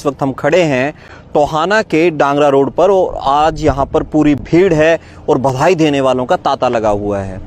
इस वक्त हम खड़े हैं टोहाना के डांगरा रोड पर और आज यहाँ पर पूरी भीड़ है और बधाई देने वालों का तांता लगा हुआ है।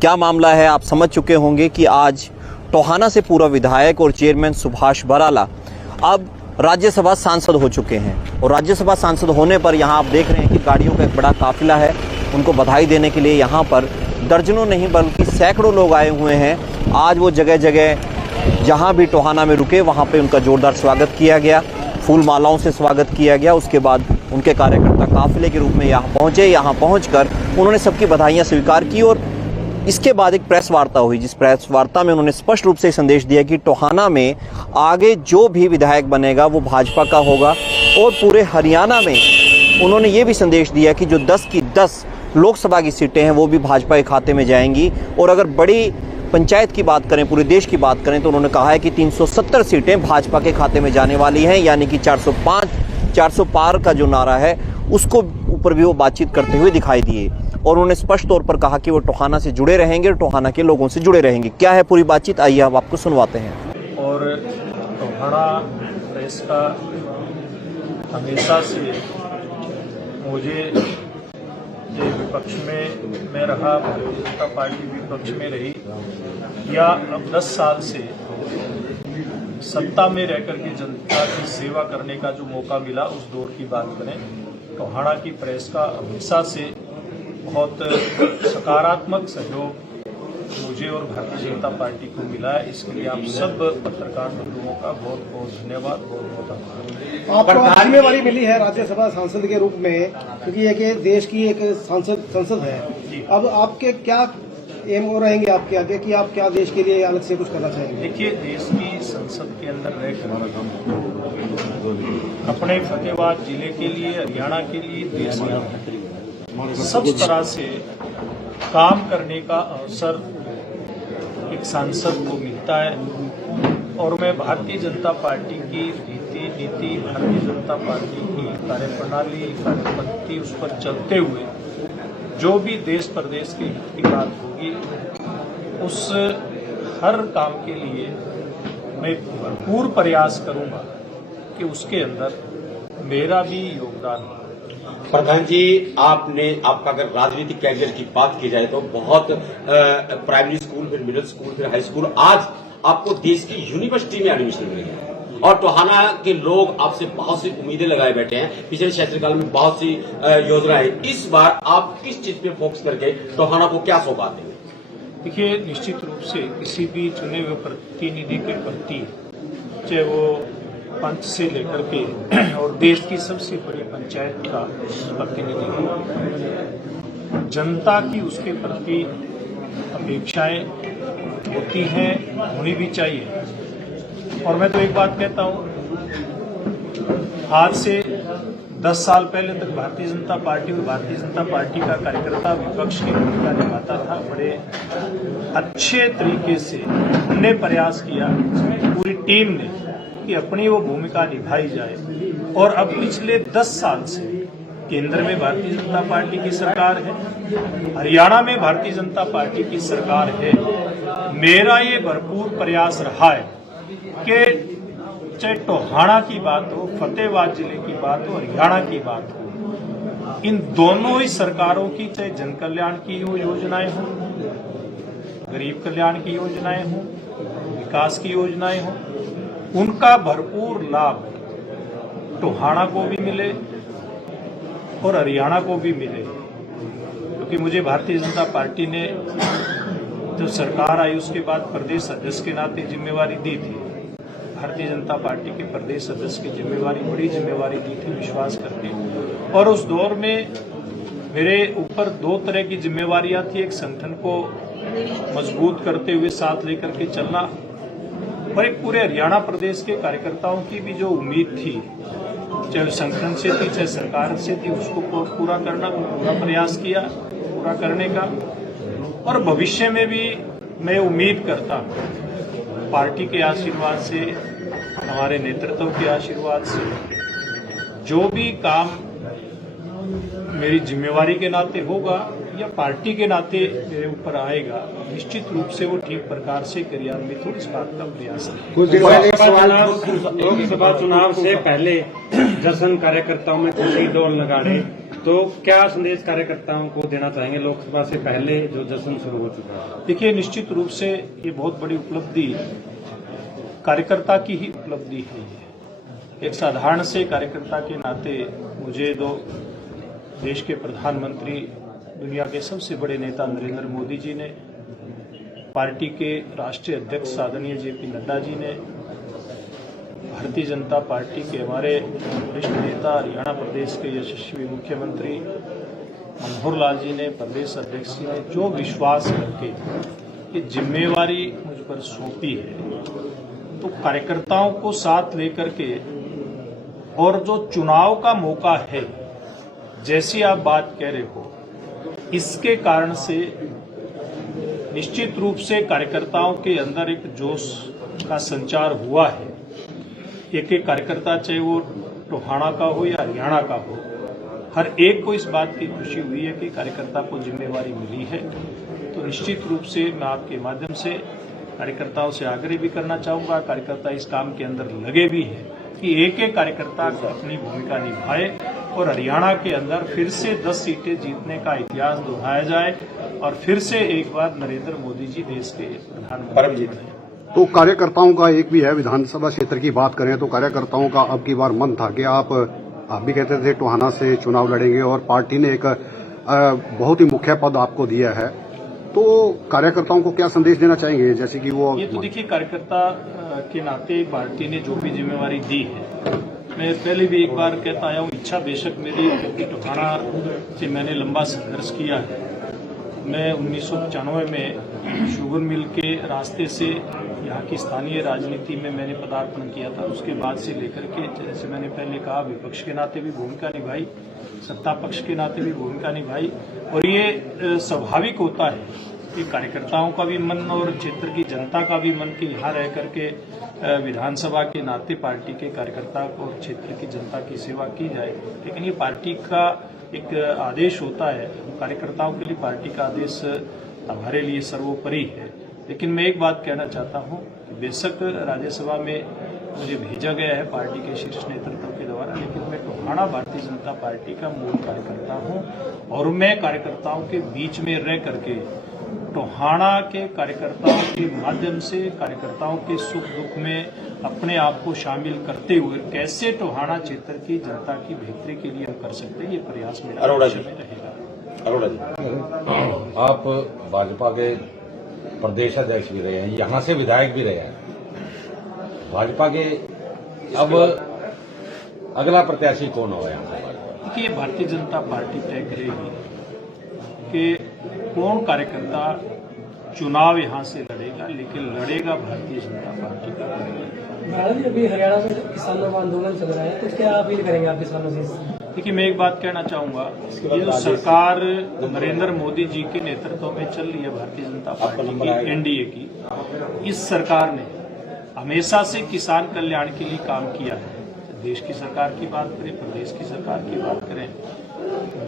क्या मामला है आप समझ चुके होंगे कि आज टोहाना से पूरा विधायक और चेयरमैन सुभाष बराला अब राज्यसभा सांसद हो चुके हैं और राज्यसभा सांसद होने पर यहाँ आप देख रहे हैं कि गाड़ियों का एक बड़ा काफिला है। उनको बधाई देने के लिए यहाँ पर दर्जनों नहीं बल्कि सैकड़ों लोग आए हुए हैं। आज वो जगह जगह जहाँ भी टोहाना में रुके वहाँ पे उनका जोरदार स्वागत किया गया, फूल मालाओं से स्वागत किया गया। उसके बाद उनके कार्यकर्ता काफिले के रूप में यहाँ पहुँचे। यहाँ पहुँचकर उन्होंने सबकी बधाइयाँ स्वीकार की और इसके बाद एक प्रेस वार्ता हुई, जिस प्रेस वार्ता में उन्होंने स्पष्ट रूप से संदेश दिया कि टोहाना में आगे जो भी विधायक बनेगा वो भाजपा का होगा। और पूरे हरियाणा में उन्होंने ये भी संदेश दिया कि जो 10 की 10 लोकसभा की सीटें हैं वो भी भाजपा के खाते में जाएंगी। और अगर बड़ी पंचायत की बात करें, पूरे देश की बात करें, तो उन्होंने कहा है कि 370 सीटें भाजपा के खाते में जाने वाली हैं, यानी कि 400 पार का जो नारा है उसको ऊपर भी वो बातचीत करते हुए दिखाई दिए। और उन्होंने स्पष्ट तौर पर कहा कि वो टोहाना से जुड़े रहेंगे और टोहाना के लोगों से जुड़े रहेंगे। क्या है पूरी बातचीत, आइए हम आपको सुनवाते हैं। और टोहाना प्रेस का हमेशा से मुझे विपक्ष में मैं रहा, भारतीय जनता पार्टी विपक्ष में रही, या अब 10 साल से सत्ता में रहकर के जनता की सेवा करने का जो मौका मिला उस दौर की बात करें, टोहाना की प्रेस का हमेशा से बहुत सकारात्मक सहयोग मुझे और भारतीय जनता पार्टी को मिला है। इसके लिए आप सब पत्रकार बंधुओं का बहुत बहुत धन्यवाद, बहुत बहुत आभार। आपको जिम्मेवारी मिली है राज्यसभा सांसद के रूप में, क्योंकि ये देश की एक संसद है। अब आपके क्या एम हो रहेंगे आपके आगे कि आप क्या देश के लिए अलग से कुछ करना चाहेंगे? देखिए, देश की संसद के अंदर रहकर अपने फतेहाबाद जिले के लिए, हरियाणा के लिए, देश के सब तरह से काम करने का अवसर एक सांसद को मिलता है। और मैं भारतीय जनता पार्टी की नीति, भारतीय जनता पार्टी की कार्यप्रणाली, कार्यपद्धति, उस पर चलते हुए जो भी देश प्रदेश के हित की बात होगी, उस हर काम के लिए मैं भरपूर प्रयास करूंगा कि उसके अंदर मेरा भी योगदान हो। प्रधान जी, आपका अगर राजनीतिक कैरियर की बात की जाए तो बहुत प्राइमरी स्कूल, फिर मिडिल स्कूल, फिर हाई स्कूल, आज आपको देश की यूनिवर्सिटी में एडमिशन मिल गया है और टोहाना के लोग आपसे बहुत सी उम्मीदें लगाए बैठे हैं। पिछले शासनकाल में बहुत सी योजनाएं, इस बार आप किस चीज पे फोकस करके टोहाना को क्या सौगात देंगे? देखिए, निश्चित रूप से किसी भी चुने हुए प्रतिनिधि के प्रति, चाहे वो पंच से लेकर के और देश की सबसे बड़ी पंचायत का प्रतिनिधि हो, जनता की उसके प्रति अपेक्षाएं होती हैं, होनी भी चाहिए। और मैं तो एक बात कहता हूं, आज से 10 साल पहले तक भारतीय जनता पार्टी और भारतीय जनता पार्टी का कार्यकर्ता विपक्ष की भूमिका निभाता था। बड़े अच्छे तरीके से हमने प्रयास किया, पूरी टीम ने, कि अपनी वो भूमिका निभाई जाए। और अब पिछले 10 साल से केंद्र में भारतीय जनता पार्टी की सरकार है, हरियाणा में भारतीय जनता पार्टी की सरकार है। मेरा ये भरपूर प्रयास रहा है कि चाहे टोहाना की बात हो, फतेहाबाद जिले की बात हो, हरियाणा की बात हो, इन दोनों ही सरकारों की, चाहे जन कल्याण की योजनाएं हों, गरीब कल्याण की योजनाएं हों, विकास की योजनाएं हों, उनका भरपूर लाभ टोहाना को भी मिले और हरियाणा को भी मिले। क्योंकि मुझे भारतीय जनता पार्टी ने जो सरकार आई उसके बाद प्रदेश सदस्य के नाते जिम्मेवारी दी थी। भारतीय जनता पार्टी के प्रदेश सदस्य की जिम्मेवारी, बड़ी जिम्मेवारी दी थी विश्वास करके। और उस दौर में मेरे ऊपर 2 तरह की जिम्मेवारियां थी। एक, संगठन को मजबूत करते हुए साथ लेकर के चलना, और एक पूरे हरियाणा प्रदेश के कार्यकर्ताओं की भी जो उम्मीद थी, चाहे संगठन से थी चाहे सरकार से थी, उसको पूरा करना, पूरा प्रयास किया पूरा करने का। और भविष्य में भी मैं उम्मीद करता हूं, पार्टी के आशीर्वाद से, हमारे नेतृत्व के आशीर्वाद से, जो भी काम मेरी जिम्मेवारी के नाते होगा या पार्टी के नाते मेरे ऊपर आएगा, निश्चित रूप से वो ठीक प्रकार से क्रियान्वित हो, इस बात का प्रयास है। कुछ दिन पहले एक सवाल लोकसभा चुनाव से पहले जश्न कार्यकर्ताओं में खुशी डोल नगाड़े, तो क्या संदेश कार्यकर्ताओं को देना चाहेंगे लोकसभा से पहले जो जश्न शुरू हो चुका है? देखिए, निश्चित रूप से ये बहुत बड़ी उपलब्धि कार्यकर्ता की ही उपलब्धि है। एक साधारण से कार्यकर्ता के नाते मुझे देश के प्रधानमंत्री, दुनिया के सबसे बड़े नेता नरेंद्र मोदी जी ने, पार्टी के राष्ट्रीय अध्यक्ष आदरणीय जेपी नड्डा जी ने, भारतीय जनता पार्टी के हमारे वरिष्ठ नेता हरियाणा प्रदेश के यशस्वी मुख्यमंत्री मनोहर लाल जी ने, प्रदेश अध्यक्ष जी ने जो विश्वास करके ये जिम्मेवारी मुझ पर सौंपी है, तो कार्यकर्ताओं को साथ लेकर के, और जो चुनाव का मौका है, जैसी आप बात कह रहे हो, इसके कारण से निश्चित रूप से कार्यकर्ताओं के अंदर एक जोश का संचार हुआ है। एक एक कार्यकर्ता, चाहे वो टोहाना का हो या हरियाणा का हो, हर एक को इस बात की खुशी हुई है कि कार्यकर्ता को जिम्मेवारी मिली है। तो निश्चित रूप से मैं आपके माध्यम से कार्यकर्ताओं से आग्रह भी करना चाहूंगा, कार्यकर्ता इस काम के अंदर लगे भी हैं कि एक एक कार्यकर्ता अपनी भूमिका निभाए और हरियाणा के अंदर फिर से 10 सीटें जीतने का इतिहास दोहराया जाए और फिर से एक बार नरेंद्र मोदी जी देश के प्रधानमंत्री बने। तो कार्यकर्ताओं का एक भी है, विधानसभा क्षेत्र की बात करें तो कार्यकर्ताओं का अब की बार मन था कि आप भी कहते थे टोहाना से चुनाव लड़ेंगे और पार्टी ने एक बहुत ही मुख्य पद आपको दिया है, तो कार्यकर्ताओं को क्या संदेश देना चाहेंगे? जैसे कि वो ये तो देखिए, कार्यकर्ता के नाते पार्टी ने जो भी जिम्मेवारी दी है, मैं पहले भी एक बार कहता आया हूँ, इच्छा बेशक मेरी, क्योंकि टोहाना से मैंने लंबा संघर्ष किया है। मैं 1995 में शुगर मिल के रास्ते से यहाँ की स्थानीय राजनीति में मैंने पदार्पण किया था। उसके बाद से लेकर के, जैसे मैंने पहले कहा, विपक्ष के नाते भी भूमिका निभाई, सत्ता पक्ष के नाते भी भूमिका निभाई, और ये स्वाभाविक होता है कि कार्यकर्ताओं का भी मन और क्षेत्र की जनता का भी मन कि यहाँ रह करके विधानसभा के नाते पार्टी के कार्यकर्ता और क्षेत्र की जनता की सेवा की जाए। लेकिन ये पार्टी का एक आदेश होता है, कार्यकर्ताओं के लिए पार्टी का आदेश हमारे लिए सर्वोपरि है। लेकिन मैं एक बात कहना चाहता हूँ, बेशक राज्यसभा में मुझे भेजा गया है पार्टी के शीर्ष नेतृत्व के द्वारा, लेकिन मैं टोहाना भारतीय जनता पार्टी का मूल कार्यकर्ता हूँ और मैं कार्यकर्ताओं के बीच में रह करके टोहाना के कार्यकर्ताओं के माध्यम से कार्यकर्ताओं के सुख दुख में अपने आप को शामिल करते हुए कैसे टोहाना क्षेत्र की जनता की बेहतरी के लिए हम कर सकते हैं, ये प्रयास मेरा भविष्य में रहेगा। अरोड़ा जी, आप भाजपा के प्रदेश अध्यक्ष भी रहे हैं, यहाँ से विधायक भी रहे हैं, भाजपा के अब अगला प्रत्याशी कौन होगा यहाँ से? देखिए, भारतीय जनता पार्टी तय करेगी कि कौन कार्यकर्ता चुनाव यहाँ से लड़ेगा, लेकिन लड़ेगा भारतीय जनता पार्टी का लड़ेगा। अभी हरियाणा में किसानों का आंदोलन चल रहा है, तो क्या अपील करेंगे आप किसानों से? देखिए, मैं एक बात कहना चाहूंगा, ये जो सरकार नरेंद्र मोदी जी के नेतृत्व में चल रही है भारतीय जनता पार्टी की, एनडीए की, इस सरकार ने हमेशा से किसान कल्याण के लिए काम किया है। देश की सरकार की बात करें, प्रदेश की सरकार की बात करें,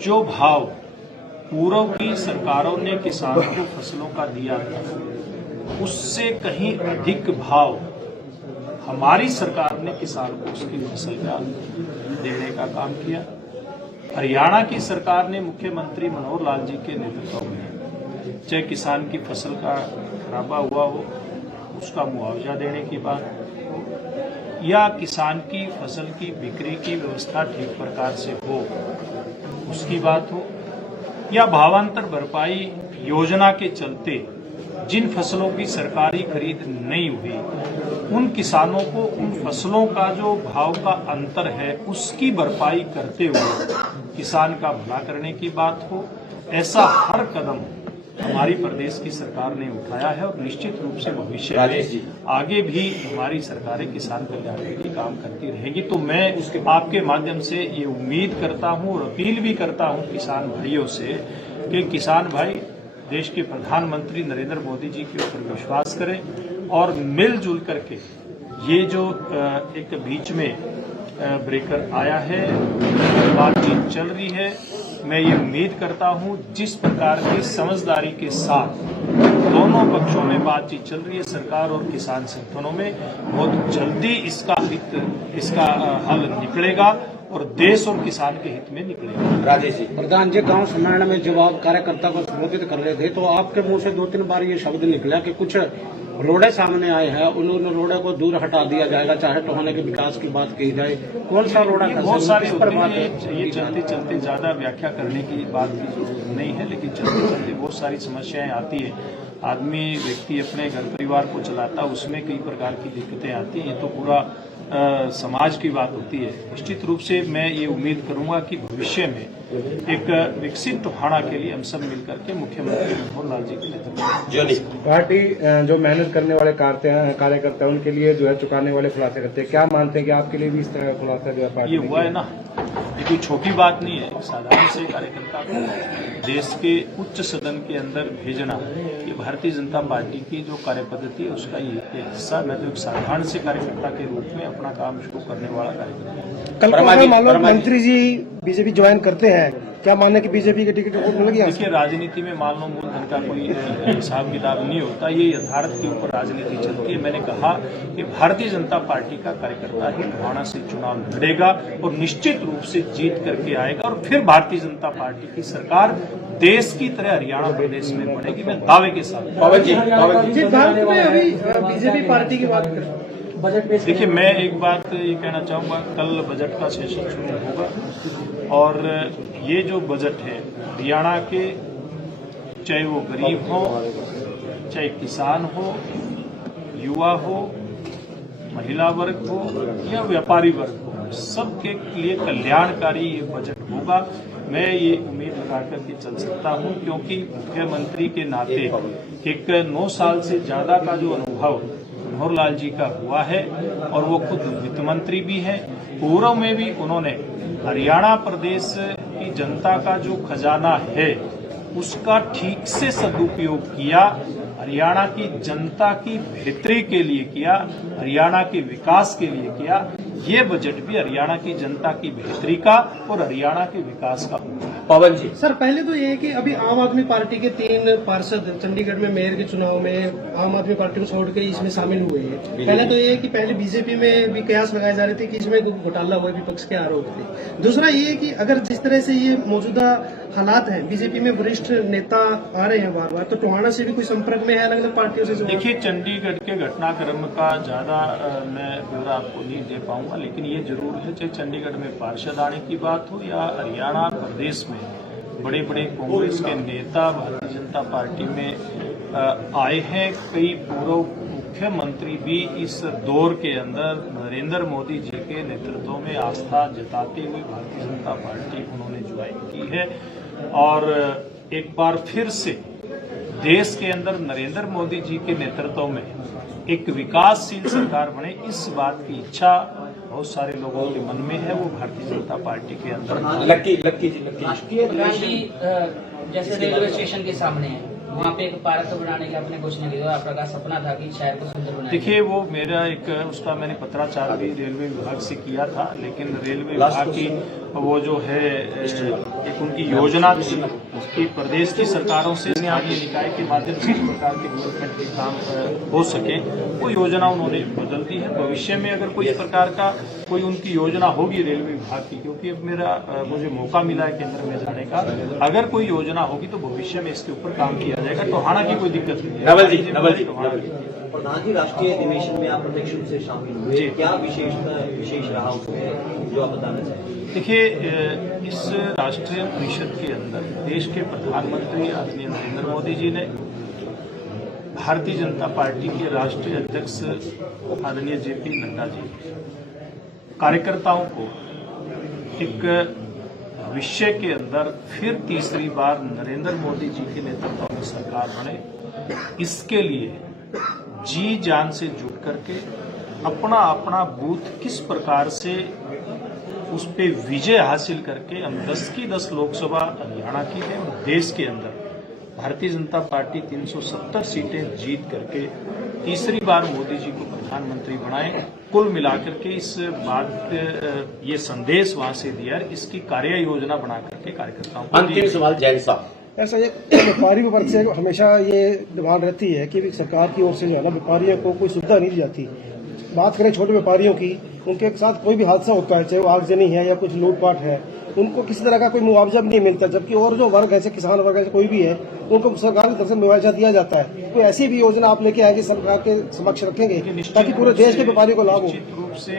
जो भाव पूर्व की सरकारों ने किसानों को फसलों का दिया था, उससे कहीं अधिक भाव हमारी सरकार ने किसान को उसकी फसल का देने का काम किया। हरियाणा की सरकार ने मुख्यमंत्री मनोहर लाल जी के नेतृत्व में, चाहे किसान की फसल का खराबा हुआ हो उसका मुआवजा देने की बात, या किसान की फसल की बिक्री की व्यवस्था ठीक प्रकार से हो उसकी बात हो, या भावांतर भरपाई योजना के चलते जिन फसलों की सरकारी खरीद नहीं हुई, उन किसानों को उन फसलों का जो भाव का अंतर है उसकी भरपाई करते हुए किसान का भला करने की बात हो, ऐसा हर कदम हमारी प्रदेश की सरकार ने उठाया है और निश्चित रूप से भविष्य में आगे भी हमारी सरकारें किसान कल्याण के लिए काम करती रहेगी। तो मैं आपके माध्यम से ये उम्मीद करता हूं और अपील भी करता हूं किसान भाइयों से कि किसान भाई देश के प्रधानमंत्री नरेंद्र मोदी जी के ऊपर विश्वास करें और मिलजुल करके ये जो एक बीच में ब्रेकर आया है, बातचीत चल रही है। मैं ये उम्मीद करता हूं जिस प्रकार की समझदारी के साथ दोनों पक्षों में बातचीत चल रही है, सरकार और किसान संगठनों में, बहुत जल्दी इसका हल निकलेगा और देश और किसान के हित में निकलेगा। राजेश जी, प्रधान जी गांव सम्मेलन में जब आप कार्यकर्ता को संबोधित कर रहे थे तो आपके मुंह से 2-3 बार ये शब्द निकला कि कुछ रोड़े सामने आए हैं, उन रोड़े को दूर हटा दिया जाएगा, चाहे टोहाना के विकास की बात की जाए। कौन सा रोड़ा? बहुत सारी होती है, ये चलते चलते ज्यादा व्याख्या करने की बात की जरूरत नहीं है, लेकिन चलते चलते बहुत सारी समस्याएं आती है। आदमी व्यक्ति अपने घर परिवार को चलाता, उसमें कई प्रकार की दिक्कतें आती हैं। ये तो पूरा समाज की बात होती है। निश्चित रूप से मैं ये उम्मीद करूंगा कि भविष्य में एक विकसित टोहाना के लिए हम सब मिलकर के मुख्यमंत्री मनोहर लाल जी के नेतृत्व में पार्टी जो मेहनत करने वाले कार्यकर्ता हैं उनके लिए जो है चुकाने वाले खुलासे करते हैं, क्या मानते हैं कि आपके लिए भी इस तरह का खुलासा जो है पार्टी ये हुआ है ना, ये कोई छोटी बात नहीं है। साधारण से कार्यकर्ता को देश के उच्च सदन के अंदर भेजना, ये भारतीय जनता पार्टी की जो कार्य पद्धति है उसका ये हिस्सा। मैं तो एक साधारण से कार्यकर्ता के रूप में अपना काम शुरू करने वाला कार्यकर्ता हूं। कल को अगर मान लो मंत्री जी बीजेपी ज्वाइन करते हैं, क्या मानने की बीजेपी के टिकट मिल गया? देखिए, राजनीति में मान लो मूलधन का कोई हिसाब किताब नहीं होता, ये यथार्थ के ऊपर राजनीति चलती है। मैंने कहा कि भारतीय जनता पार्टी का कार्यकर्ता ही टोहाना से चुनाव लड़ेगा और निश्चित रूप से जीत करके आएगा और फिर भारतीय जनता पार्टी की सरकार देश की तरह हरियाणा प्रदेश में बनेगी। मैं दावे के साथ। भारत में अभी बीजेपी पार्टी की बात करें, बजट पेश देखिए, मैं एक बात ये कहना चाहूंगा, कल बजट का सेशन शुरू होगा और ये जो बजट है हरियाणा के, चाहे वो गरीब हो, चाहे किसान हो, युवा हो, महिला वर्ग हो या व्यापारी वर्ग हो, सबके लिए कल्याणकारी ये बजट होगा। मैं ये उम्मीद लगा करके चल सकता हूं, क्योंकि मुख्यमंत्री के नाते एक 9 साल से ज्यादा का जो अनुभव मनोहर लाल जी का हुआ है और वो खुद वित्त मंत्री भी हैं। पूर्व में भी उन्होंने हरियाणा प्रदेश की जनता का जो खजाना है उसका ठीक से सदुपयोग किया, हरियाणा की जनता की बेहतरी के लिए किया, हरियाणा के विकास के लिए किया। ये बजट भी हरियाणा की जनता की बेहतरी का और हरियाणा के विकास का होगा। पवन जी, सर पहले तो ये है कि अभी आम आदमी पार्टी के 3 पार्षद चंडीगढ़ में मेयर के चुनाव में आम आदमी पार्टी को छोड़ के इसमें शामिल हुए हैं। पहले तो ये है कि पहले बीजेपी में भी कयास लगाए जा रहे थे कि इसमें घोटाला हुआ, विपक्ष के आरोप थे। दूसरा ये है कि अगर जिस तरह से ये मौजूदा हालात हैं, बीजेपी में वरिष्ठ नेता आ रहे हैं बार बार, तो टोहाना से भी कोई संपर्क में है अलग अलग पार्टियों से? देखिए, चंडीगढ़ के घटनाक्रम का ज्यादा मैं ब्यौरा आपको नहीं दे पाऊंगा, लेकिन ये जरूर है, चाहे चंडीगढ़ में पार्षद आने की बात हो या हरियाणा प्रदेश में बड़े बड़े कांग्रेस के नेता भारतीय जनता पार्टी में आए हैं। कई पूर्व मुख्यमंत्री भी इस दौर के अंदर नरेंद्र मोदी जी के नेतृत्व में आस्था जताते हुए भारतीय जनता पार्टी उन्होंने ज्वाइन की है और एक बार फिर से देश के अंदर नरेंद्र मोदी जी के नेतृत्व में एक विकासशील सरकार बने, इस बात की इच्छा बहुत सारे लोगों के मन में है। वो भारतीय जनता पार्टी के अंदर लक्की राष्ट्रीय जैसे रेलवे स्टेशन के सामने है, वहाँ पे एक पार्क बनाने की आपने घोषणा की, आपका सपना था कि शहर को सुंदर बनाएं। देखिए, वो मेरा एक उसका मैंने पत्राचार भी रेलवे विभाग से किया था, लेकिन रेलवे विभाग की वो जो है एक उनकी योजना थी कि प्रदेश की सरकारों से स्थानीय निकाय के माध्यम से इस प्रकार के डेवलपमेंट के काम हो सके, वो योजना उन्होंने बदल दी है। भविष्य में अगर कोई इस प्रकार का कोई उनकी योजना होगी रेलवे विभाग की, क्योंकि अब मुझे मौका मिला है केंद्र में जाने का, अगर कोई योजना होगी तो भविष्य में इसके ऊपर काम किया जाएगा। टोहाना की कोई दिक्कत नहीं है। नवल जी, प्रधान जी, राष्ट्रीय अधिवेशन में आप प्रत्यक्ष रूप से शामिल हुए, क्या विशेष रहा उसमें जो आप बताना चाहेंगे? देखिए, इस राष्ट्रीय परिषद के अंदर देश के प्रधानमंत्री आदरणीय नरेंद्र मोदी जी ने भारतीय जनता पार्टी के राष्ट्रीय अध्यक्ष आदरणीय जेपी नड्डा जी कार्यकर्ताओं को एक विषय के अंदर फिर तीसरी बार नरेंद्र मोदी जी के नेतृत्व में सरकार बने, इसके लिए जी जान से जुट करके अपना अपना बूथ किस प्रकार से उस पे विजय हासिल करके हम 10 की 10 लोकसभा हरियाणा की है और देश के अंदर भारतीय जनता पार्टी 370 सीटें जीत करके तीसरी बार मोदी जी को प्रधानमंत्री बनाए। कुल मिलाकर के इस बात ये संदेश वहां से दिया, इसकी कार्य योजना बना करके कार्यकर्ताओं को अंतिम सवाल जैन साहब। ऐसा एक व्यापारी वर्ग से हमेशा ये डिमांड रहती है कि सरकार की ओर से जो है ना व्यापारियों को कोई सुविधा नहीं दी जाती। बात करें छोटे व्यापारियों की, उनके साथ कोई भी हादसा होता है, चाहे वो आगजनी है या कुछ लूटपाट है, उनको किसी तरह का कोई मुआवजा भी नहीं मिलता। जबकि और जो वर्ग है, जैसे किसान वर्ग है, कोई भी है, उनको सरकार की तरफ से मुआवजा दिया जाता है। कोई ऐसी भी योजना आप लेके आएंगे, सरकार के समक्ष रखेंगे ताकि पूरे देश के व्यापारियों को लाभ हो? निश्चित रूप से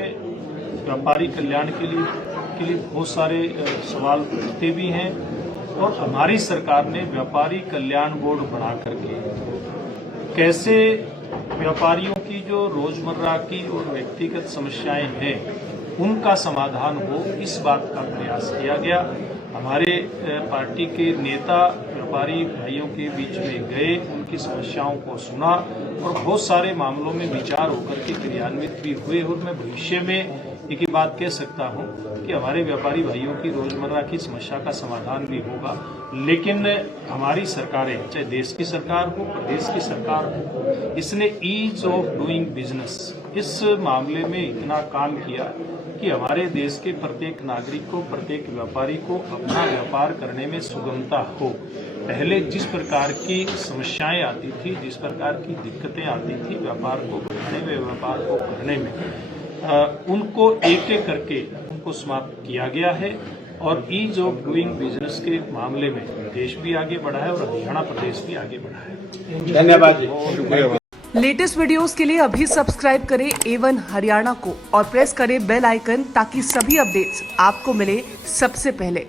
व्यापारी कल्याण के लिए बहुत सारे सवाल उठते भी हैं और हमारी सरकार ने व्यापारी कल्याण बोर्ड बना करके कैसे व्यापारियों की जो रोजमर्रा की और व्यक्तिगत समस्याएं हैं उनका समाधान हो, इस बात का प्रयास किया गया। हमारे पार्टी के नेता व्यापारी भाइयों के बीच में गए, उनकी समस्याओं को सुना और बहुत सारे मामलों में विचार होकर के क्रियान्वित भी हुए। और मैं भविष्य में एक ही बात कह सकता हूं कि हमारे व्यापारी भाइयों की रोजमर्रा की समस्या का समाधान भी होगा। लेकिन हमारी सरकारें, चाहे देश की सरकार हो, प्रदेश की सरकार हो, इसने ईज ऑफ डूइंग बिजनेस इस मामले में इतना काम किया कि हमारे देश के प्रत्येक नागरिक को, प्रत्येक व्यापारी को अपना व्यापार करने में सुगमता हो। पहले जिस प्रकार की समस्याएं आती थी, जिस प्रकार की दिक्कतें आती थी व्यापार को बढ़ाने में, व्यापार को करने में, उनको एक एक करके उनको समाप्त किया गया है। और ईज ऑफ डूइंग बिजनेस के मामले में देश भी आगे बढ़ा है और हरियाणा प्रदेश भी आगे बढ़ा है। धन्यवाद जी। लेटेस्ट वीडियोस के लिए अभी सब्सक्राइब करें A1 हरियाणा को और प्रेस करें बेल आइकन ताकि सभी अपडेट्स आपको मिले सबसे पहले।